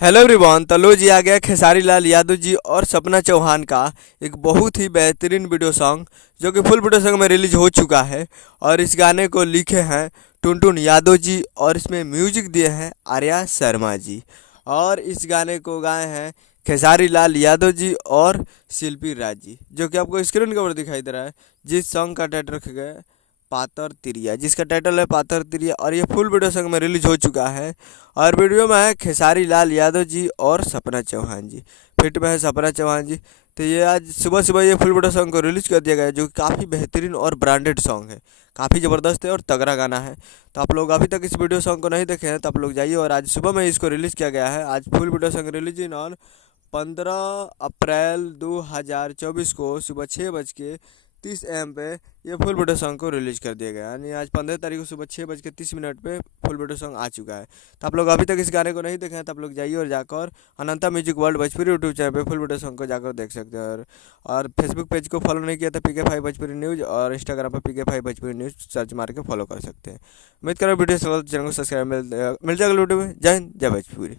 Hello everyone. तो लो जी आ गया खेसारी लाल यादव जी और सपना चौहान का एक बहुत ही बेहतरीन वीडियो सॉन्ग जो कि फुल वीडियो सॉन्ग में रिलीज हो चुका है। और इस गाने को लिखे हैं टुनटुन यादव जी और इसमें म्यूजिक दिए हैं आर्या शर्मा जी। और इस गाने को गाए हैं खेसारी लाल यादव जी और शिल्पी राज जी, जो कि आपको स्क्रीन के ऊपर दिखाई दे रहा है। जिस सॉन्ग का टाइटल रखा गया है पातर तिरिया, जिसका टाइटल है पातर तिरिया, और ये फुल वीडियो सॉन्ग में रिलीज हो चुका है। और वीडियो में है खेसारी लाल यादव जी और सपना चौहान जी, फिट में है सपना चौहान जी। तो ये आज सुबह सुबह ये फुल वीडियो सॉन्ग को रिलीज कर दिया गया है, जो कि काफ़ी बेहतरीन और ब्रांडेड सॉन्ग है। काफ़ी ज़बरदस्त है और तगड़ा गाना है। तो आप लोग अभी तक इस वीडियो सॉन्ग को नहीं देखे हैं तो आप लोग जाइए, और आज सुबह में इसको रिलीज़ किया गया है। आज full video song release in on 15 अप्रैल 2024 को सुबह 6:30 AM पे ये फुल वीडियो सॉन्ग को रिलीज कर दिया गया। यानी आज 15 तारीख को सुबह 6:30 पे फुल वीडियो सॉन्ग आ चुका है। तो आप लोग अभी तक इस गाने को नहीं देखे हैं तो आप लोग जाइए और जाकर Ananta music world Bhojpuri YouTube channel पे फुल वीडियो सॉन्ग को जाकर देख सकते हैं। और फेसबुक पेज को फॉलो नहीं किया तो PK5 भोजपुरी न्यूज़, और इंस्टाग्राम पर PK5 भोजपुरी न्यूज़ सर्च मार के फॉलो कर सकते हैं। उम्मीद करो वीडियो चैनल को सब्सक्राइब। मिल जाएगा वीडियो में। जय हिंद, जय भोजपुरी।